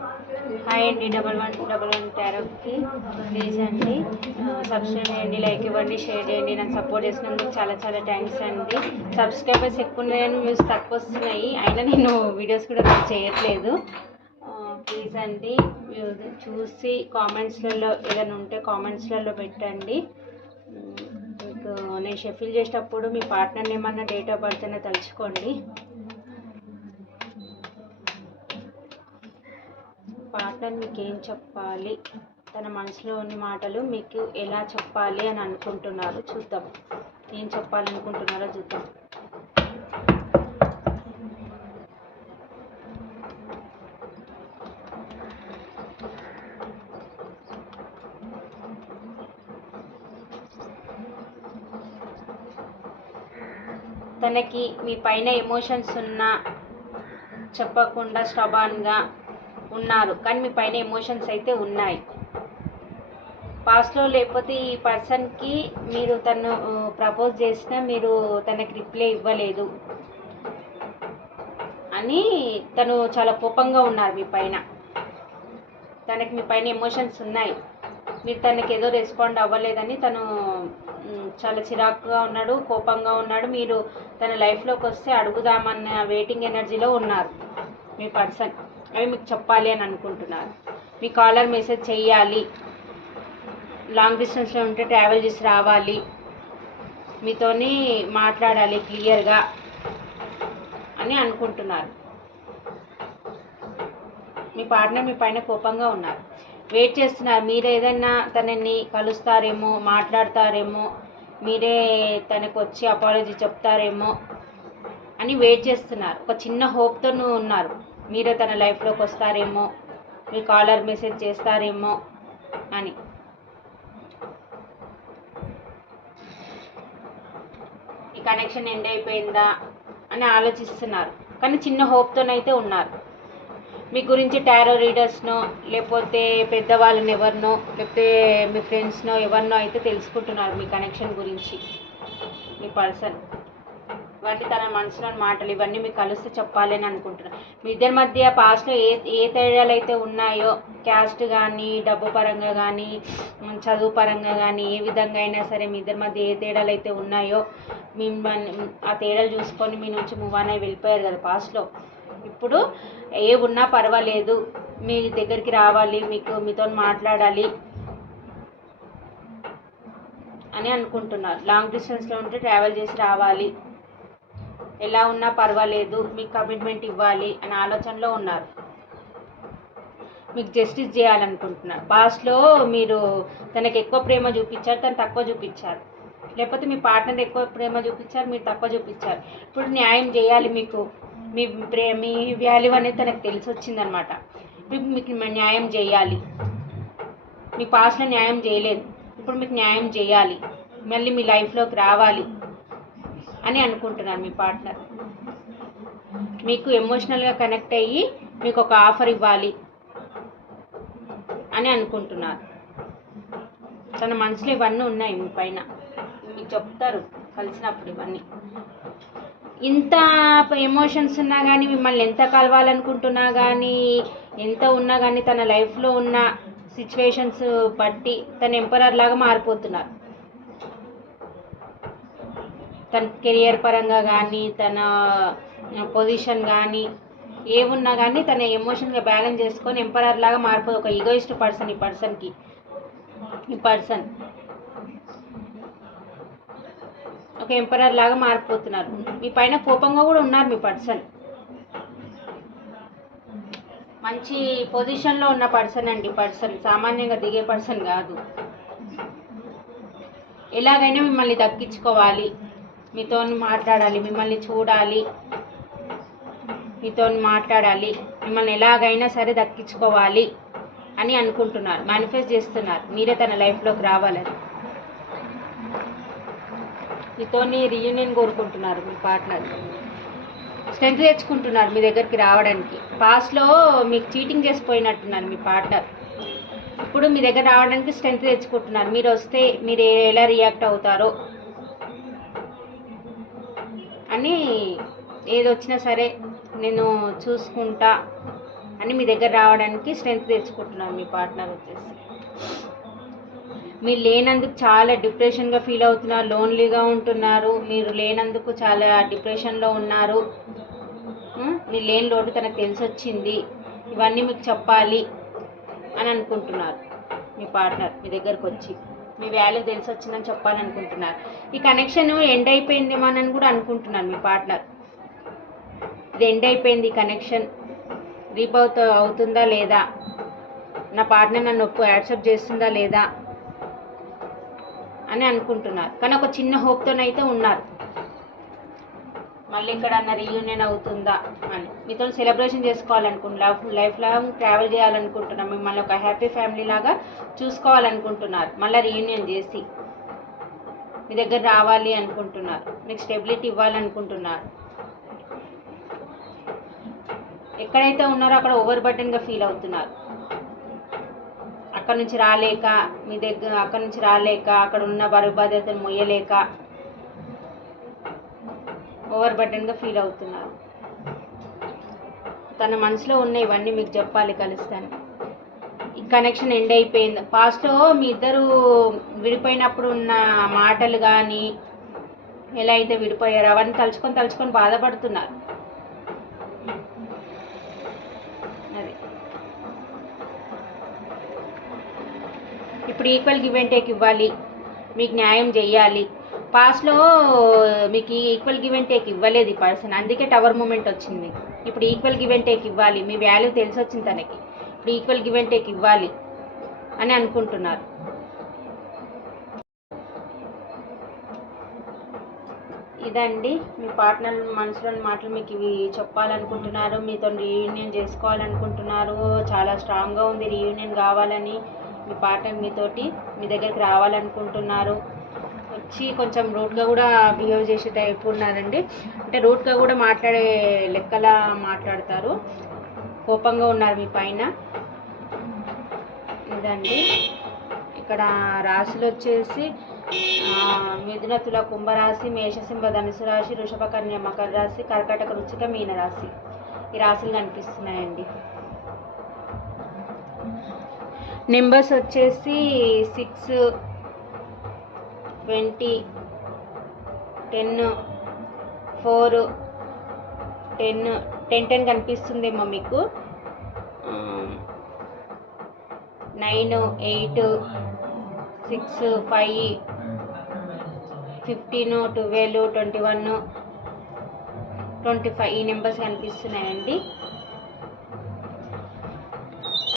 Hi అండి, 1111 టారోకి please అండి subscribe చేయండి, లైక్ ఇవ్వండి, షేర్ చేయండి. నన్ను సపోర్ట్ చేసినందుకు చాలా చాలా థ్యాంక్స్ అండి. సబ్స్క్రైబర్స్ ఎక్కువ ఉన్నాయని వ్యూస్ తక్కువ వస్తున్నాయి, అయినా నేను వీడియోస్ కూడా చేయట్లేదు. ప్లీజ్ అండి చూసి కామెంట్స్లలో ఏదైనా ఉంటే కామెంట్స్లలో పెట్టండి. మీకు నేను షఫిల్ చేసేటప్పుడు మీ పార్ట్నర్ని ఏమన్నా డేట్ ఆఫ్ బర్త్ అయినా తలుచుకోండి. పార్ట్నర్ మీకు ఏం చెప్పాలి, తన మనసులో ఉన్న మాటలు మీకు ఎలా చెప్పాలి అని అనుకుంటున్నారు చూద్దాం. ఏం చెప్పాలనుకుంటున్నారో చూద్దాం. తనకి మీ పైన ఎమోషన్స్ ఉన్నా చెప్పకుండా స్టబాన్గా ఉన్నారు, కానీ మీ పైన ఎమోషన్స్ అయితే ఉన్నాయి. పాస్ట్లో లేకపోతే ఈ పర్సన్కి మీరు తను ప్రపోజ్ చేసినా మీరు తనకి రిప్లై ఇవ్వలేదు అని తను చాలా కోపంగా ఉన్నారు మీ పైన. తనకి మీ పైన ఎమోషన్స్ ఉన్నాయి, మీరు తనకి ఏదో రెస్పాండ్ అవ్వలేదని తను చాలా చిరాకుగా ఉన్నాడు, కోపంగా ఉన్నాడు. మీరు తన లైఫ్లోకి వస్తే అడుగుదామన్న వెయిటింగ్ ఎనర్జీలో ఉన్నారు మీ పర్సన్. అవి మీకు చెప్పాలి అని అనుకుంటున్నారు. మీ కాలర్ మెసేజ్ చెయ్యాలి, లాంగ్ డిస్టెన్స్లో ఉంటే ట్రావెల్ చేసి రావాలి, మీతోని మాట్లాడాలి క్లియర్గా అని అనుకుంటున్నారు. మీ పార్ట్నర్ మీ పైన కోపంగా ఉన్నారు, వెయిట్ చేస్తున్నారు. మీరు ఏదైనా తనని కలుస్తారేమో, మాట్లాడతారేమో, మీరే తనకు వచ్చి అపాలజీ చెప్తారేమో అని వెయిట్ చేస్తున్నారు. ఒక చిన్న హోప్తో ఉన్నారు, మీరే తన లైఫ్లోకి వస్తారేమో, మీ కాలర్ మెసేజ్ చేస్తారేమో అని. ఈ కనెక్షన్ ఎండ్ అయిపోయిందా అని ఆలోచిస్తున్నారు, కానీ చిన్న హోప్తోనైతే ఉన్నారు. మీ గురించి టారో రీడర్స్నో లేకపోతే పెద్దవాళ్ళని ఎవరినో లేకపోతే మీ ఫ్రెండ్స్నో ఎవరినో అయితే తెలుసుకుంటున్నారు మీ కనెక్షన్ గురించి. మీ పర్సన్ ఇవన్నీ తన మనసులోని మాటలు, ఇవన్నీ మీకు కలిస్తే చెప్పాలి అని అనుకుంటున్నారు. మీ ఇద్దరి మధ్య పాస్ట్లో ఏ తేడాలు అయితే ఉన్నాయో, క్యాస్ట్ కానీ, డబ్బు పరంగా కానీ, చదువు పరంగా కానీ, ఏ విధంగా అయినా సరే మీ ఇద్దరి మధ్య ఏ తేడాలు అయితే ఉన్నాయో ఆ తేడాలు చూసుకొని మీ నుంచి మూవ్ ఆన్ అయి వెళ్ళిపోయారు కదా పాస్ట్లో. ఇప్పుడు ఏ ఉన్నా పర్వాలేదు, మీ దగ్గరికి రావాలి, మీతో మాట్లాడాలి అని అనుకుంటున్నారు. లాంగ్ డిస్టెన్స్లో ఉంటే ట్రావెల్ చేసి రావాలి, ఎలా ఉన్నా పర్వాలేదు, మీకు కమిట్మెంట్ ఇవ్వాలి అనే ఆలోచనలో ఉన్నారు. మీకు జస్టిస్ చేయాలనుకుంటున్నారు. పాస్ట్లో మీరు తనకి ఎక్కువ ప్రేమ చూపించారు, తను తక్కువ చూపించారు. లేకపోతే మీ పార్ట్నర్ ఎక్కువ ప్రేమ చూపించారు, మీరు తక్కువ చూపించారు. ఇప్పుడు న్యాయం చేయాలి, మీకు మీ వాల్యూ అనేది తనకు తెలిసి వచ్చిందనమాట. మీకు న్యాయం చేయాలి. మీ పాస్ట్లో న్యాయం చేయలేదు, ఇప్పుడు మీకు న్యాయం చేయాలి, మళ్ళీ మీ లైఫ్లోకి రావాలి అని అనుకుంటున్నారు మీ పార్ట్నర్. మీకు ఎమోషనల్గా కనెక్ట్ అయ్యి మీకు ఒక ఆఫర్ ఇవ్వాలి అని అనుకుంటున్నారు. తన మనసులో ఇవన్నీ ఉన్నాయి మీ పైన, మీకు చెప్తారు కలిసినప్పుడు. ఇవన్నీ ఇంత ఎమోషన్స్ ఉన్నా కానీ, మిమ్మల్ని ఎంత కలవాలనుకుంటున్నా కానీ, ఎంత ఉన్నా కానీ తన లైఫ్లో ఉన్న సిచ్యువేషన్స్ బట్టి తన ఎంపరర్ లాగా మారిపోతున్నారు. తన కెరియర్ పరంగా కానీ, తన పొజిషన్ కానీ, ఏమున్నా కానీ తన ఎమోషన్గా బ్యాలెన్స్ చేసుకొని ఎంపరర్ లాగా మారిపోతుంది. ఒక ఈగోయిస్ట్ పర్సన్ ఈ పర్సన్ ఒక ఎంపరర్ లాగా మారిపోతున్నారు. మీ పైన కోపంగా కూడా ఉన్నారు మీ పర్సన్. మంచి పొజిషన్లో ఉన్న పర్సన్ అండి. పర్సన్ సామాన్యంగా దిగే పర్సన్ కాదు. ఎలాగైనా మిమ్మల్ని దక్కించుకోవాలి, మీతో మాట్లాడాలి, మిమ్మల్ని చూడాలి, మీతో మాట్లాడాలి, మిమ్మల్ని ఎలాగైనా సరే దక్కించుకోవాలి అని అనుకుంటున్నారు. మేనిఫెస్ట్ చేస్తున్నారు, మీరే తన లైఫ్లోకి రావాలని. మీతోని రీయూనియన్ కోరుకుంటున్నారు. మీ పార్ట్నర్ స్ట్రెంత్ తెచ్చుకుంటున్నారు మీ దగ్గరికి రావడానికి. పాస్ట్లో మీకు చీటింగ్ చేసిపోయినట్టున్నారు మీ పార్ట్నర్. ఇప్పుడు మీ దగ్గర రావడానికి స్ట్రెంత్ తెచ్చుకుంటున్నారు. మీరు వస్తే మీరు ఎలా రియాక్ట్ అవుతారో అని, ఏది వచ్చినా సరే నేను చూసుకుంటా అని మీ దగ్గర రావడానికి స్ట్రెంత్ తెచ్చుకుంటున్నారు మీ పార్ట్నర్ వచ్చేసి. మీరు లేనందుకు చాలా డిప్రెషన్గా ఫీల్ అవుతున్నారు, లోన్లీగా ఉంటున్నారు, మీరు లేనందుకు చాలా డిప్రెషన్లో ఉన్నారు. మీరు లేని లోటు తనకు తెలిసి వచ్చింది, ఇవన్నీ మీకు చెప్పాలి అని అనుకుంటున్నారు. మీ పార్ట్నర్ మీ దగ్గరకు వచ్చి మీ వాల్యూ తెలిసి వచ్చిందని చెప్పాలనుకుంటున్నారు. ఈ కనెక్షన్ ఎండ్ అయిపోయిందేమో అని కూడా అనుకుంటున్నారు మీ పార్ట్నర్. ఇది ఎండ్ అయిపోయింది, ఈ కనెక్షన్ రీబౌత్ అవుతుందా లేదా, నా పార్ట్నర్ నన్ను యాక్సెప్ట్ చేస్తుందా లేదా అని అనుకుంటున్నారు. కానీ ఒక చిన్న హోప్తోనైతే ఉన్నారు, మళ్ళీ ఎక్కడన్నా రీయూనియన్ అవుతుందా అని. మీతో సెలబ్రేషన్ చేసుకోవాలనుకుంటున్నారు, లైఫ్ లాంగ్ ట్రావెల్ చేయాలనుకుంటున్నారు, మిమ్మల్ని ఒక హ్యాపీ ఫ్యామిలీ లాగా చూసుకోవాలనుకుంటున్నారు. మళ్ళీ రీయూనియన్ చేసి మీ దగ్గర రావాలి అనుకుంటున్నారు, మీకు స్టెబిలిటీ ఇవ్వాలనుకుంటున్నారు. ఎక్కడైతే ఉన్నారో అక్కడ ఓవర్ బర్డెన్గా ఫీల్ అవుతున్నారు. అక్కడ నుంచి రాలేక మీ దగ్గర, అక్కడ నుంచి రాలేక అక్కడ ఉన్న బరువు బాధ్యతను మొయ్యలేక ఓవర్ బర్డెన్గా ఫీల్ అవుతున్నారు. తన మనసులో ఉన్న ఇవన్నీ మీకు చెప్పాలి కలుస్తాను. ఈ కనెక్షన్ ఎండ్ అయిపోయింది. పాస్ట్లో మీ ఇద్దరు విడిపోయినప్పుడు ఉన్న మాటలు కానీ, ఎలా అయితే విడిపోయారో అవన్నీ తలుచుకొని బాధపడుతున్నారు. అది ఇప్పుడు ఈక్వల్ గివ్ అండ్ టేక్ ఇవ్వాలి, మీకు న్యాయం చేయాలి. పాస్ట్లో మీకు ఈక్వల్ గివ్ అండ్ టేక్ ఇవ్వలేదు ఈ పర్సన్, అందుకే టవర్ మూమెంట్ వచ్చింది. ఇప్పుడు ఈక్వల్ గివ్ అండ్ టేక్ ఇవ్వాలి, మీ వాల్యూ తెలిసి వచ్చింది తనకి. ఇప్పుడు ఈక్వల్ గివ్ అండ్ టేక్ ఇవ్వాలి అని అనుకుంటున్నారు. ఇదండి మీ పార్ట్నర్ మనసులోని మాటలు మీకు ఇవి చెప్పాలనుకుంటున్నారు. మీతో రీయూనియన్ చేసుకోవాలనుకుంటున్నారు. చాలా స్ట్రాంగ్గా ఉంది రీయూనియన్ కావాలని. మీ పార్ట్నర్ మీతోటి మీ దగ్గరికి రావాలనుకుంటున్నారు. వచ్చి కొంచెం రూట్గా కూడా బిహేవ్ చేసే టైప్ ఉన్నారండి. అంటే రూట్గా కూడా మాట్లాడే లెక్కలా మాట్లాడతారు. కోపంగా ఉన్నారు మీ పైన. ఇదండి ఇక్కడ రాశులు వచ్చేసి మిథున, తుల, కుంభరాశి, మేషసింహ, ధనుసు రాశి, వృషభ, కన్య, మకర రాశి, కర్కాటక, వృశ్చిక, మీన రాశి. ఈ రాశులు కనిపిస్తున్నాయండి. నెంబర్స్ వచ్చేసి 6, 20, 10, 4, 10 కనిపిస్తుందేమో మీకు. 9, 8, 6, 5, 15, 12, 21, 25 ఈ నెంబర్స్ కనిపిస్తున్నాయండి.